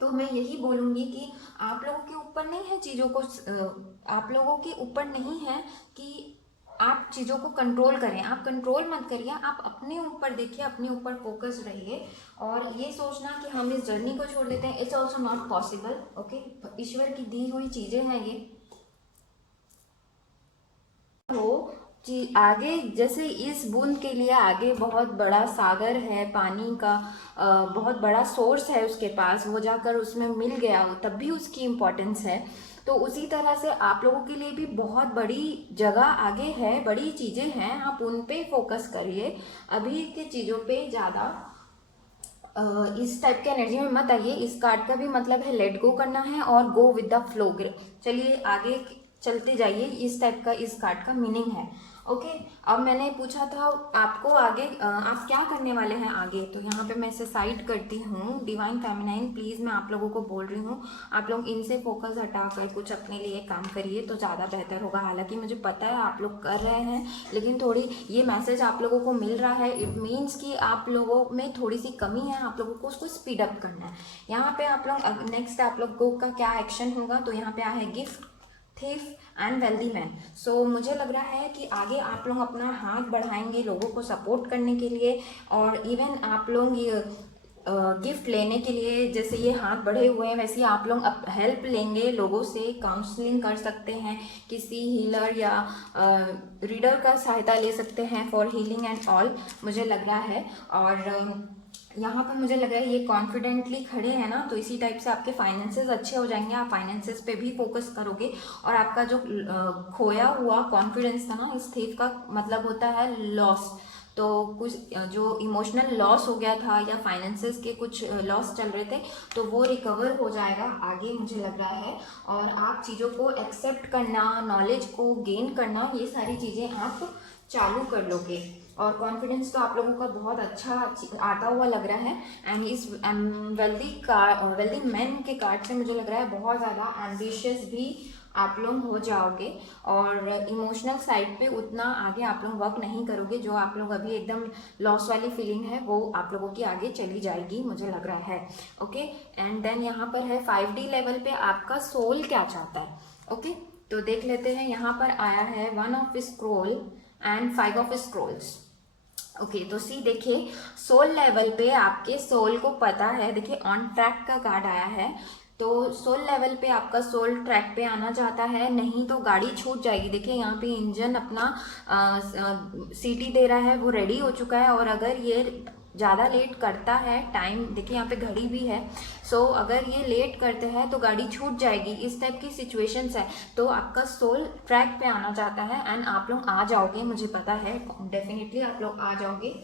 तो मैं यही बोलूँगी कि आप लोगों के ऊपर नहीं है चीज़ों को, आप लोगों के ऊपर नहीं है कि आप चीज़ों को कंट्रोल करें। आप कंट्रोल मत करिए, आप अपने ऊपर देखिए, अपने ऊपर फोकस रहिए। और ये सोचना कि हम इस जर्नी को छोड़ देते हैं, it's also not possible. Okay, ईश्वर की दी हुई चीज़ें हैं ये। हो कि आगे जैसे इस बूंद के लिए आगे बहुत बड़ा सागर है पानी का, बहुत बड़ा सोर्स है उसके पास, वो जाकर उसमें मिल गया हो तब भी उसकी इम्पोर्टेंस है। तो उसी तरह से आप लोगों के लिए भी बहुत बड़ी जगह आगे है, बड़ी चीज़ें हैं, आप उन पे फोकस करिए। अभी के चीज़ों पे ज़्यादा इस टाइप के एनर्जी में मत आइए। इस कार्ड का भी मतलब है लेट गो करना है और गो विद द फ्लो। चलिए आगे चलते जाइए, इस टाइप का इस कार्ड का मीनिंग है। ओके। अब मैंने पूछा था आपको आगे आप क्या करने वाले हैं आगे, तो यहाँ पे मैं इसे साइड करती हूँ। डिवाइन फेमिनाइन प्लीज़, मैं आप लोगों को बोल रही हूँ, आप लोग इनसे फोकस हटाकर कुछ अपने लिए काम करिए तो ज़्यादा बेहतर होगा। हालांकि मुझे पता है आप लोग कर रहे हैं, लेकिन थोड़ी ये मैसेज आप लोगों को मिल रहा है, इट मीन्स कि आप लोगों में थोड़ी सी कमी है, आप लोगों को उसको स्पीड अप करना है। यहाँ पे आप लोग नेक्स्ट आप लोगों का क्या एक्शन होगा, तो यहाँ पे आया है gift, thief and wealthy man. So मुझे लग रहा है कि आगे आप लोग अपना हाथ बढ़ाएंगे लोगों को सपोर्ट करने के लिए। और इवन आप लोग ये गिफ्ट लेने के लिए, जैसे ये हाथ बढ़े हुए हैं, वैसे आप लोग हेल्प लेंगे लोगों से, काउंसलिंग कर सकते हैं, किसी हीलर या रीडर का सहायता ले सकते हैं फॉर हीलिंग एंड ऑल, मुझे लग रहा है। और यहाँ पर मुझे लग रहा है ये कॉन्फिडेंटली खड़े हैं ना, तो इसी टाइप से आपके फाइनेंसेस अच्छे हो जाएंगे। आप फाइनेंसेस पे भी फोकस करोगे और आपका जो खोया हुआ कॉन्फिडेंस था ना, इस थीफ का मतलब होता है लॉस। तो कुछ जो इमोशनल लॉस हो गया था या फाइनेंसेस के कुछ लॉस चल रहे थे, तो वो रिकवर हो जाएगा आगे, मुझे लग रहा है। और आप चीज़ों को एक्सेप्ट करना, नॉलेज को गेन करना, ये सारी चीज़ें आप चालू कर लोगे। और कॉन्फिडेंस तो आप लोगों का बहुत अच्छा आता हुआ लग रहा है। एंड इस वेल्दी मैन के कार्ड से मुझे लग रहा है बहुत ज़्यादा एम्बिशियस भी आप लोग हो जाओगे। और इमोशनल साइड पे उतना आगे आप लोग वर्क नहीं करोगे। जो आप लोग अभी एकदम लॉस वाली फीलिंग है वो आप लोगों की आगे चली जाएगी, मुझे लग रहा है। ओके। एंड देन यहाँ पर है 5D लेवल पे आपका सोल क्या चाहता है। ओके, तो देख लेते हैं। यहाँ पर आया है 1 of scroll and 5 of scrolls. Okay, तो सी देखिए, सोल लेवल पे आपके सोल को पता है, देखिए ऑन ट्रैक का कार्ड आया है। तो सोल लेवल पे आपका सोल ट्रैक पे आना चाहता है, नहीं तो गाड़ी छूट जाएगी। देखिए यहाँ पे इंजन अपना सीटी दे रहा है, वो रेडी हो चुका है। और अगर ये ज़्यादा लेट करता है, टाइम देखिए यहाँ पे घड़ी भी है, सो अगर ये लेट करते हैं तो गाड़ी छूट जाएगी, इस टाइप की सिचुएशंस है। तो आपका सोल ट्रैक पे आना चाहता है एंड आप लोग आ जाओगे, मुझे पता है डेफिनेटली आप लोग आ जाओगे।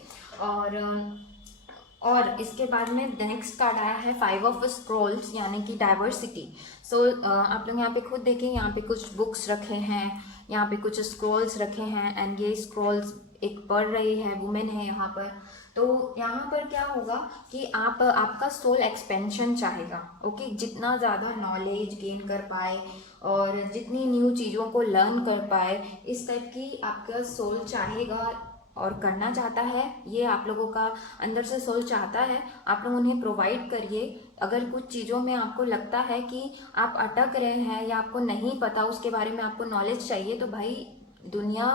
और इसके बाद में नेक्स्ट कार्ड आया है 5 ऑफ स्क्रॉल्स यानी कि डाइवर्सिटी। सो आप लोग यहाँ पे खुद देखें, यहाँ पे कुछ बुक्स रखे हैं, यहाँ पे कुछ स्क्रॉल्स रखे हैं एंड ये स्क्रॉल्स एक पढ़ रही है, वुमेन है यहाँ पर। तो यहाँ पर क्या होगा कि आपका सोल एक्सपेंशन चाहेगा, ओके, जितना ज़्यादा नॉलेज गेन कर पाए और जितनी न्यू चीज़ों को लर्न कर पाए, इस टाइप की आपका सोल चाहेगा और करना चाहता है। ये आप लोगों का अंदर से सोल चाहता है, आप लोग उन्हें प्रोवाइड करिए। अगर कुछ चीज़ों में आपको लगता है कि आप अटक रहे हैं या आपको नहीं पता, उसके बारे में आपको नॉलेज चाहिए, तो भाई दुनिया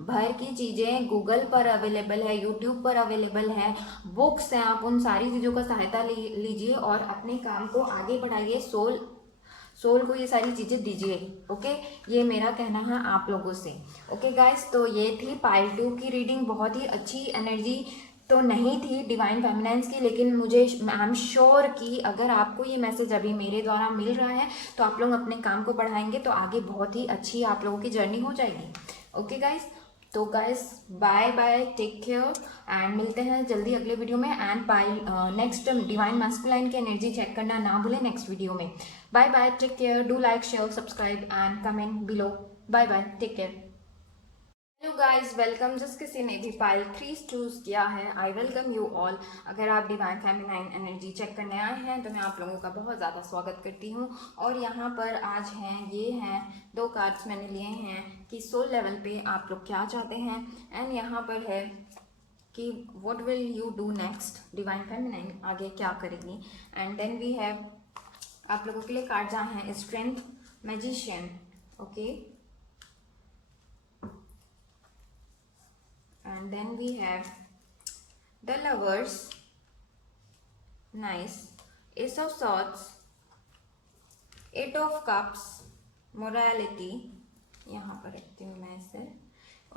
भर की चीज़ें गूगल पर अवेलेबल है, यूट्यूब पर अवेलेबल है, बुक्स हैं, आप उन सारी चीज़ों का सहायता लीजिए और अपने काम को आगे बढ़ाइए। सोल को ये सारी चीज़ें दीजिए, ओके, ये मेरा कहना है आप लोगों से। ओके गाइस, तो ये थी पाइल 2 की रीडिंग। बहुत ही अच्छी एनर्जी तो नहीं थी डिवाइन फेमिनाइन्स की, लेकिन मुझे आई एम श्योर कि अगर आपको ये मैसेज अभी मेरे द्वारा मिल रहा है तो आप लोग अपने काम को बढ़ाएंगे तो आगे बहुत ही अच्छी आप लोगों की जर्नी हो जाएगी। ओके गाइस, तो guys bye bye, take care and मिलते हैं जल्दी अगले वीडियो में। And pile next divine masculine की एनर्जी चेक करना ना भूलें नेक्स्ट वीडियो में। Bye bye, take care, do like, share, subscribe and comment below. Bye bye, take care. Hello guys, welcome. जिस किसी ने भी पाइल 3 चूज़ किया है, आई वेलकम यू ऑल। अगर आप डिवाइन फेमिनाइन एनर्जी चेक करने आए हैं तो मैं आप लोगों का बहुत ज़्यादा स्वागत करती हूँ। और यहाँ पर आज हैं, ये हैं 2 कार्ड्स मैंने लिए हैं कि सोल लेवल पे आप लोग क्या चाहते हैं, एंड यहाँ पर है कि what will you do next, divine feminine आगे क्या करेगी। एंड देन वी हैव आप लोगों के लिए कार्ड्स आए हैं strength, magician, okay, and then we have the lovers, nice, ace of swords, 8 of cups, morality, यहाँ पर रखती हूँ मैं इसे,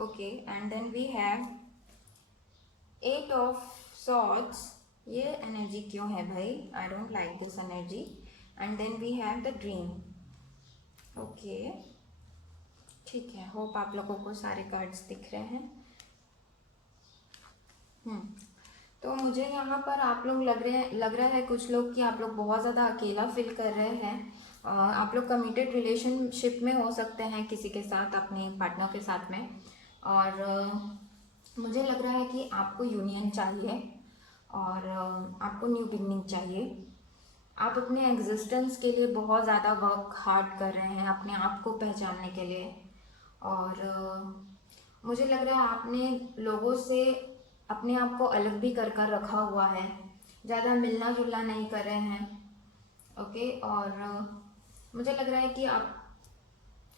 okay, and then we have 8 of swords। ये एनर्जी क्यों है भाई, I don't like this energy. And then we have the dream, okay, ठीक है, होप आप लोगों को सारे कार्ड्स दिख रहे हैं। तो मुझे यहाँ पर आप लोग लग रहा है कुछ लोग कि आप लोग बहुत ज़्यादा अकेला फील कर रहे हैं। आप लोग कमिटेड रिलेशनशिप में हो सकते हैं किसी के साथ, अपने पार्टनर के साथ में, और मुझे लग रहा है कि आपको यूनियन चाहिए और आपको न्यू बिगनिंग चाहिए। आप अपने एग्जिस्टेंस के लिए बहुत ज़्यादा वर्क हार्ड कर रहे हैं अपने आप को पहचानने के लिए, और मुझे लग रहा है आपने लोगों से अपने आप को अलग भी कर कर रखा हुआ है, ज़्यादा मिलना जुलना नहीं कर रहे हैं, ओके। और मुझे लग रहा है कि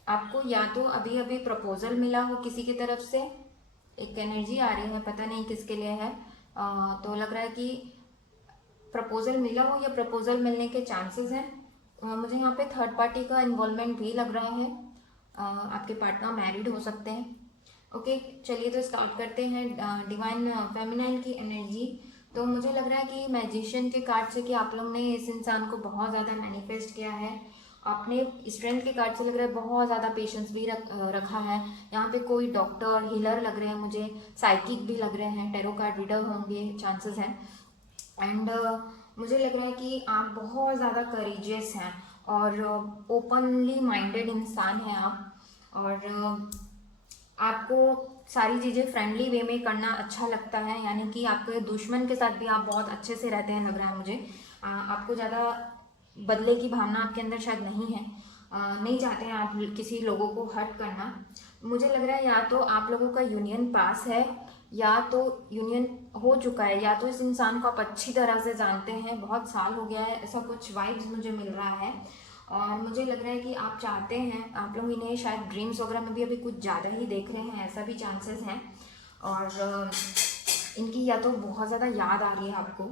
आपको या तो अभी अभी प्रपोज़ल मिला हो किसी की तरफ से, एक एनर्जी आ रही है, पता नहीं किसके लिए है, तो लग रहा है कि प्रपोज़ल मिला हो या प्रपोज़ल मिलने के चांसेस हैं। मुझे यहाँ पे थर्ड पार्टी का इन्वॉल्वमेंट भी लग रहा है, आपके पार्टनर मैरिड हो सकते हैं, ओके। चलिए तो स्टार्ट करते हैं डिवाइन फेमिनाइन की एनर्जी। तो मुझे लग रहा है कि मैजिशियन के कार्ड से कि आप लोग ने इस इंसान को बहुत ज़्यादा मैनिफेस्ट किया है। आपने स्ट्रेंथ के कार्ड से लग रहा है बहुत ज़्यादा पेशेंस भी रखा है। यहाँ पे कोई डॉक्टर, हीलर लग रहे हैं मुझे, साइकिक भी लग रहे हैं, टैरो कार्ड रीडर होंगे, चांसेस हैं। एंड मुझे लग रहा है कि आप बहुत ज़्यादा करेजियस हैं और ओपनली माइंडेड इंसान हैं आप, और आपको सारी चीज़ें फ्रेंडली वे में करना अच्छा लगता है, यानी कि आपके दुश्मन के साथ भी आप बहुत अच्छे से रहते हैं लग रहा है मुझे। आपको ज़्यादा बदले की भावना आपके अंदर शायद नहीं है, नहीं चाहते हैं आप किसी लोगों को हर्ट करना। मुझे लग रहा है या तो आप लोगों का यूनियन पास है या तो यूनियन हो चुका है, या तो इस इंसान को आप अच्छी तरह से जानते हैं, बहुत साल हो गया है, ऐसा कुछ वाइब्स मुझे मिल रहा है। और मुझे लग रहा है कि आप चाहते हैं, आप लोग इन्हें शायद ड्रीम्स वगैरह में भी अभी कुछ ज़्यादा ही देख रहे हैं, ऐसा भी चांसेस हैं। और इनकी या तो बहुत ज़्यादा याद आ रही है आपको,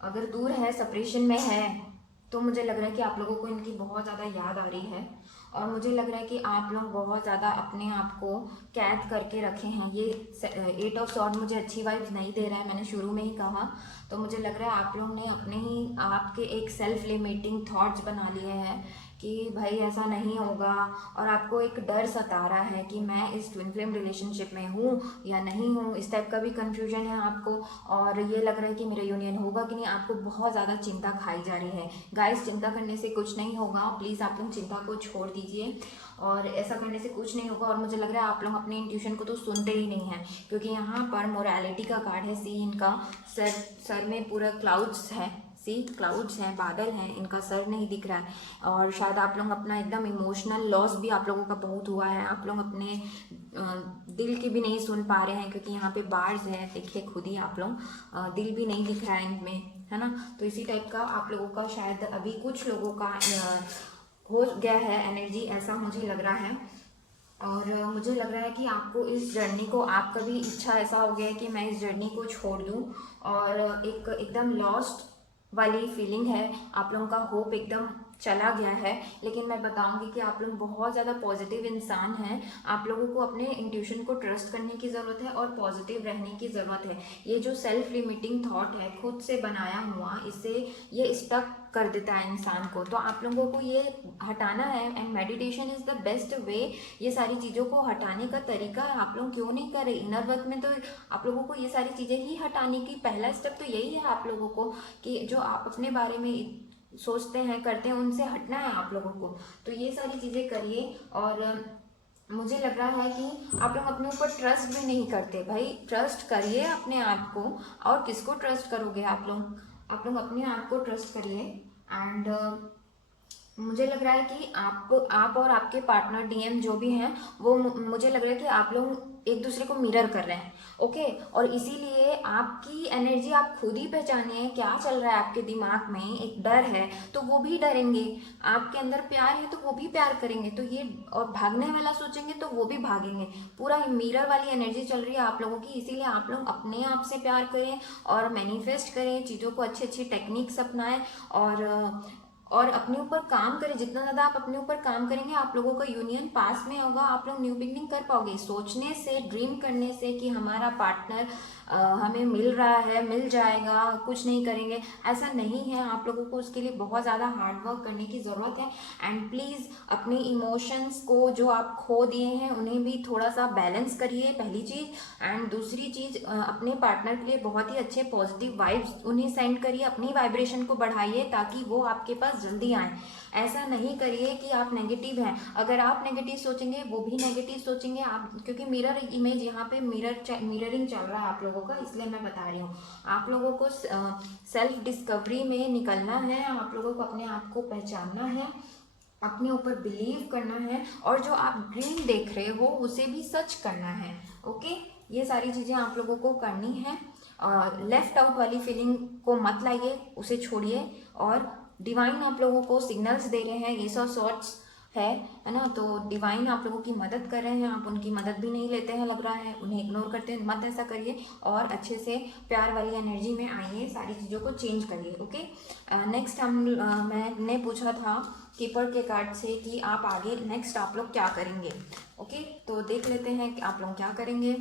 अगर दूर है, सेपरेशन में है, तो मुझे लग रहा है कि आप लोगों को इनकी बहुत ज़्यादा याद आ रही है। और मुझे लग रहा है कि आप लोग बहुत ज़्यादा अपने आप को कैद करके रखे हैं। ये 8 ऑफ सॉर्ड मुझे अच्छी वाइब्स नहीं दे रहा है, मैंने शुरू में ही कहा। तो मुझे लग रहा है आप लोग ने अपने ही आपके एक सेल्फ लिमिटिंग थॉट्स बना लिए हैं कि भाई ऐसा नहीं होगा, और आपको एक डर सता रहा है कि मैं इस ट्विन फ्लेम रिलेशनशिप में हूँ या नहीं हूँ, इस टाइप का भी कन्फ्यूजन है आपको। और ये लग रहा है कि मेरा यूनियन होगा कि नहीं, आपको बहुत ज़्यादा चिंता खाई जा रही है। गाइस, चिंता करने से कुछ नहीं होगा, प्लीज़ आप लोग चिंता को छोड़ दीजिए, और ऐसा करने से कुछ नहीं होगा। और मुझे लग रहा है आप लोग अपने इंट्यूशन को तो सुनते ही नहीं हैं, क्योंकि यहाँ पर मोरालिटी का कार्ड है। सी, इनका सर में पूरा क्लाउड्स है, सी क्लाउड्स हैं, बादल हैं, इनका सर नहीं दिख रहा है। और शायद आप लोग अपना एकदम इमोशनल लॉस भी आप लोगों का बहुत हुआ है। आप लोग अपने दिल की भी नहीं सुन पा रहे हैं, क्योंकि यहाँ पे बार्स है, देखिए खुद ही आप लोग, दिल भी नहीं दिख रहा है इनमें, है ना। तो इसी टाइप का आप लोगों का शायद अभी कुछ लोगों का हो गया है एनर्जी, ऐसा मुझे लग रहा है। और मुझे लग रहा है कि आपको इस जर्नी को, आपका भी इच्छा ऐसा हो गया है कि मैं इस जर्नी को छोड़ दूं, और एक एकदम लॉस्ट वाली फीलिंग है, आप लोगों का होप एकदम चला गया है। लेकिन मैं बताऊंगी कि आप लोग बहुत ज़्यादा पॉजिटिव इंसान हैं। आप लोगों को अपने इंट्यूशन को ट्रस्ट करने की ज़रूरत है और पॉजिटिव रहने की ज़रूरत है। ये जो सेल्फ लिमिटिंग थॉट है, खुद से बनाया हुआ, इससे ये स्टक कर देता है इंसान को। तो आप लोगों को ये हटाना है, and meditation is the best way ये सारी चीज़ों को हटाने का तरीका। आप लोग क्यों नहीं कर रहे इनर वर्क में? तो आप लोगों को ये सारी चीज़ें ही हटाने की पहला स्टेप तो यही है आप लोगों को, कि जो आप अपने बारे में सोचते हैं, करते हैं, उनसे हटना है आप लोगों को। तो ये सारी चीज़ें करिए। और मुझे लग रहा है कि आप लोग अपने ऊपर ट्रस्ट भी नहीं करते। भाई ट्रस्ट करिए अपने आप को, और किसको ट्रस्ट करोगे आप लोग? आप लोग अपने आप को ट्रस्ट करिए। एंड मुझे लग रहा है कि आप और आपके पार्टनर डीएम जो भी हैं, वो मुझे लग रहा है कि आप लोग एक दूसरे को मिरर कर रहे हैं, ओके। और इसीलिए आपकी एनर्जी आप खुद ही पहचानिए, क्या चल रहा है आपके दिमाग में। एक डर है तो वो भी डरेंगे, आपके अंदर प्यार है तो वो भी प्यार करेंगे, तो ये, और भागने वाला सोचेंगे तो वो भी भागेंगे। पूरा मिरर वाली एनर्जी चल रही है आप लोगों की। इसीलिए आप लोग अपने आप से प्यार करें और मैनिफेस्ट करें, चीज़ों को अच्छी अच्छी टेक्निक्स अपनाएं, और अपने ऊपर काम करें। जितना ज़्यादा आप अपने ऊपर काम करेंगे, आप लोगों का यूनियन पास में होगा, आप लोग न्यू बिगनिंग कर पाओगे। सोचने से, ड्रीम करने से कि हमारा पार्टनर हमें मिल रहा है, मिल जाएगा, कुछ नहीं करेंगे, ऐसा नहीं है। आप लोगों को उसके लिए बहुत ज़्यादा हार्ड वर्क करने की ज़रूरत है। एंड प्लीज़ अपने इमोशंस को जो आप खो दिए हैं, उन्हें भी थोड़ा सा बैलेंस करिए, पहली चीज़। एंड दूसरी चीज़, अपने पार्टनर के लिए बहुत ही अच्छे पॉजिटिव वाइब्स उन्हें सेंड करिए, अपनी वाइब्रेशन को बढ़ाइए, ताकि वो आपके पास जल्दी आए। ऐसा नहीं करिए कि आप नेगेटिव हैं। अगर आप नेगेटिव सोचेंगे, वो भी नेगेटिव सोचेंगे। आप, क्योंकि मिरर इमेज यहाँ पे मिररिंग चल रहा है आप लोगों का, इसलिए मैं बता रही हूँ। आप लोगों को सेल्फ डिस्कवरी में निकलना है, आप लोगों को अपने आप को पहचानना है, अपने ऊपर बिलीव करना है, और जो आप ड्रीम देख रहे हो उसे भी सच करना है, ओके। ये सारी चीज़ें आप लोगों को करनी है। लेफ्ट आउट वाली फीलिंग को मत लाइए, उसे छोड़िए। और डिवाइन आप लोगों को सिग्नल्स दे रहे हैं, ये सब सॉर्ट्स है ना। तो डिवाइन आप लोगों की मदद कर रहे हैं, आप उनकी मदद भी नहीं लेते हैं लग रहा है, उन्हें इग्नोर करते हैं, मत ऐसा करिए। और अच्छे से प्यार वाली एनर्जी में आइए, सारी चीज़ों को चेंज करिए, ओके। नेक्स्ट मैंने पूछा था कीपर के कार्ड से कि आप आगे नेक्स्ट आप लोग क्या करेंगे, ओके। तो देख लेते हैं कि आप लोग क्या करेंगे।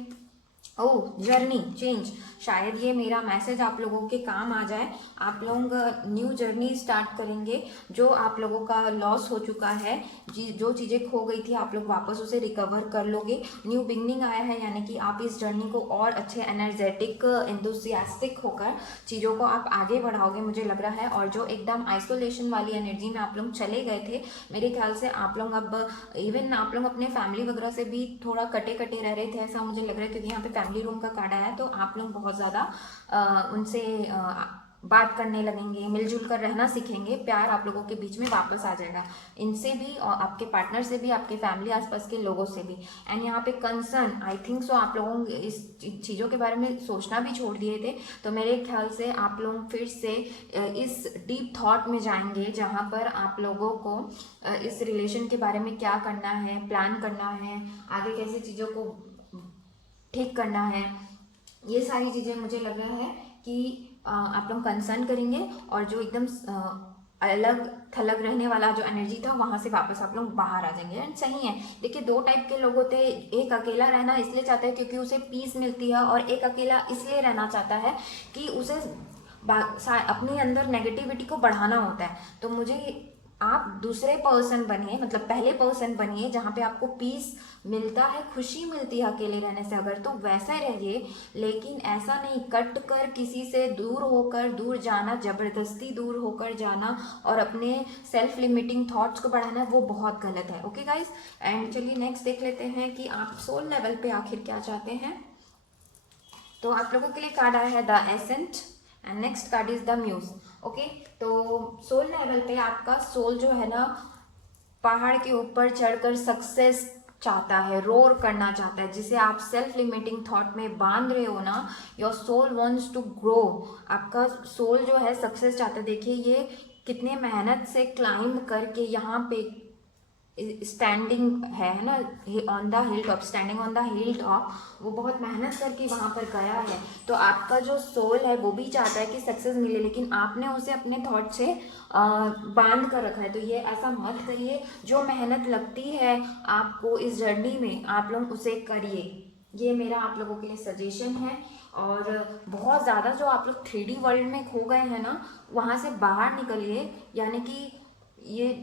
ओह, जर्नी चेंज, शायद ये मेरा मैसेज आप लोगों के काम आ जाए। आप लोग न्यू जर्नी स्टार्ट करेंगे, जो आप लोगों का लॉस हो चुका है, जो चीज़ें खो गई थी, आप लोग वापस उसे रिकवर कर लोगे। न्यू बिगनिंग आया है, यानी कि आप इस जर्नी को और अच्छे एनर्जेटिक, एंथुसियास्टिक होकर चीज़ों को आप आगे बढ़ाओगे, मुझे लग रहा है। और जो एकदम आइसोलेशन वाली एनर्जी में आप लोग चले गए थे, मेरे ख्याल से आप लोग अब इवन आप लोग अपने फैमिली वगैरह से भी थोड़ा कटे कटे रह रहे थे, ऐसा मुझे लग रहा है, क्योंकि यहाँ पे फैमिली रूम का कार्ड आया है। तो आप लोग बहुत ज़्यादा उनसे बात करने लगेंगे, मिलजुल कर रहना सीखेंगे, प्यार आप लोगों के बीच में वापस आ जाएगा, इनसे भी और आपके पार्टनर से भी, आपके फैमिली आसपास के लोगों से भी। एंड यहाँ पे कंसर्न, आई थिंक सो आप लोगों इस चीज़ों के बारे में सोचना भी छोड़ दिए थे। तो मेरे ख्याल से आप लोग फिर से इस डीप थॉट में जाएंगे, जहाँ पर आप लोगों को इस रिलेशन के बारे में क्या करना है, प्लान करना है, आगे कैसे चीज़ों को ठीक करना है। ये सारी चीज़ें मुझे लग रहा है कि आप लोग कंसर्न करेंगे, और जो एकदम अलग थलग रहने वाला जो एनर्जी था वहाँ से वापस आप लोग बाहर आ जाएंगे। एंड सही है। देखिए, दो टाइप के लोग होते हैं, एक अकेला रहना इसलिए चाहता है क्योंकि उसे पीस मिलती है, और एक अकेला इसलिए रहना चाहता है कि उसे अपने अंदर नेगेटिविटी को बढ़ाना होता है। तो मुझे आप दूसरे पर्सन बनिए, मतलब पहले पर्सन बनिए जहाँ पे आपको पीस मिलता है, खुशी मिलती है अकेले रहने से, अगर तो वैसा रहिए। लेकिन ऐसा नहीं कट कर किसी से दूर होकर दूर जाना, ज़बरदस्ती दूर होकर जाना और अपने सेल्फ लिमिटिंग थॉट्स को बढ़ाना, वो बहुत गलत है। ओके गाइस, एंड चलिए नेक्स्ट देख लेते हैं कि आप सोल लेवल पे आखिर क्या चाहते हैं। तो आप लोगों के लिए कार्ड आया है the ascent and next card is the muse. Okay, तो सोल लेवल पे आपका सोल जो है ना, पहाड़ के ऊपर चढ़कर सक्सेस चाहता है, रोर करना चाहता है, जिसे आप सेल्फ लिमिटिंग थॉट में बांध रहे हो ना। Your soul wants to grow. आपका सोल जो है सक्सेस चाहता है। देखिए, ये कितने मेहनत से क्लाइंब करके यहाँ पे स्टैंडिंग है ना, on the hill top, standing on the hill top, वो बहुत मेहनत करके वहाँ पर गया है। तो आपका जो सोल है वो भी चाहता है कि सक्सेस मिले, लेकिन आपने उसे अपने थॉट से बांध कर रखा है। तो ये ऐसा मत करिए। जो मेहनत लगती है आपको इस जर्नी में, आप लोग उसे करिए। ये मेरा आप लोगों के लिए सजेशन है। और बहुत ज़्यादा जो आप लोग 3D वर्ल्ड में खो गए हैं ना, वहाँ से बाहर निकलिए। यानी कि ये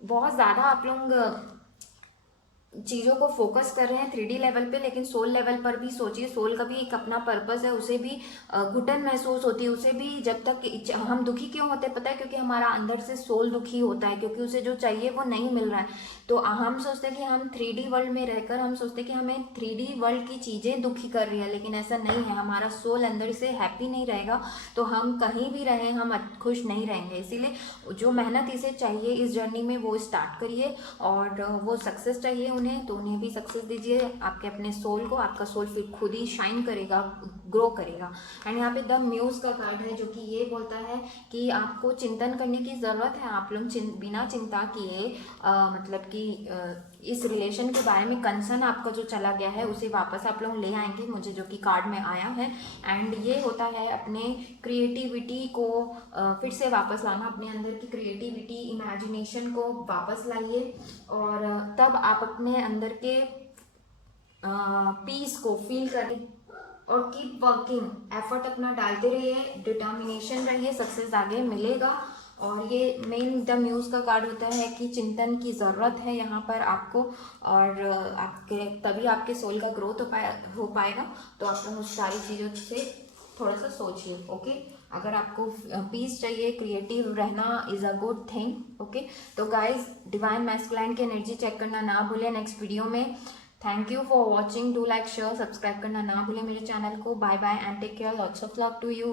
बहुत ज़्यादा आप लोग चीज़ों को फोकस कर रहे हैं 3D लेवल पे, लेकिन सोल लेवल पर भी सोचिए। सोल का भी एक अपना पर्पस है, उसे भी घुटन महसूस होती है। उसे भी जब तक हम दुखी क्यों होते हैं पता है? क्योंकि हमारा अंदर से सोल दुखी होता है, क्योंकि उसे जो चाहिए वो नहीं मिल रहा है। तो हम सोचते हैं कि हम 3D वर्ल्ड में रहकर हम सोचते हैं कि हमें 3D वर्ल्ड की चीज़ें दुखी कर रही है, लेकिन ऐसा नहीं है। हमारा सोल अंदर से हैप्पी नहीं रहेगा तो हम कहीं भी रहें हम खुश नहीं रहेंगे। इसीलिए जो मेहनत इसे चाहिए इस जर्नी में वो स्टार्ट करिए। और वो सक्सेस चाहिए उन्हें तो उन्हें भी सक्सेस दीजिए, आपके अपने सोल को। आपका सोल फिर खुद ही शाइन करेगा, ग्रो करेगा। एंड यहाँ पे द म्यूज का कार्ड है जो कि ये बोलता है कि आपको चिंतन करने की ज़रूरत है। आप लोग बिना चिंता किए मतलब कि इस रिलेशन के बारे में कंसर्न आपका जो चला गया है उसे वापस आप लोग ले आएंगे, मुझे जो कि कार्ड में आया है। एंड ये होता है अपने क्रिएटिविटी को फिर से वापस लाना, अपने अंदर की क्रिएटिविटी, इमेजिनेशन को वापस लाइए। और तब आप अपने अंदर के पीस को फील करें। और कीप वर्किंग, एफर्ट अपना डालते रहिए, डिटर्मिनेशन रहिए, सक्सेस आगे मिलेगा। और ये मेन द म्यूज का कार्ड होता है कि चिंतन की ज़रूरत है यहाँ पर आपको। और आपके तभी आपके सोल का ग्रोथ हो पाएगा। तो आप लोग उस सारी चीज़ों से थोड़ा सा सोचिए। ओके, अगर आपको पीस चाहिए, क्रिएटिव रहना is a good thing. Okay, तो गाइज डिवाइन मैस्कुलाइन की एनर्जी चेक करना ना भूलें नेक्स्ट वीडियो में। Thank you for watching. Do like, share, subscribe करना ना भूलें मेरे चैनल को। Bye bye and take care, lots of love to you.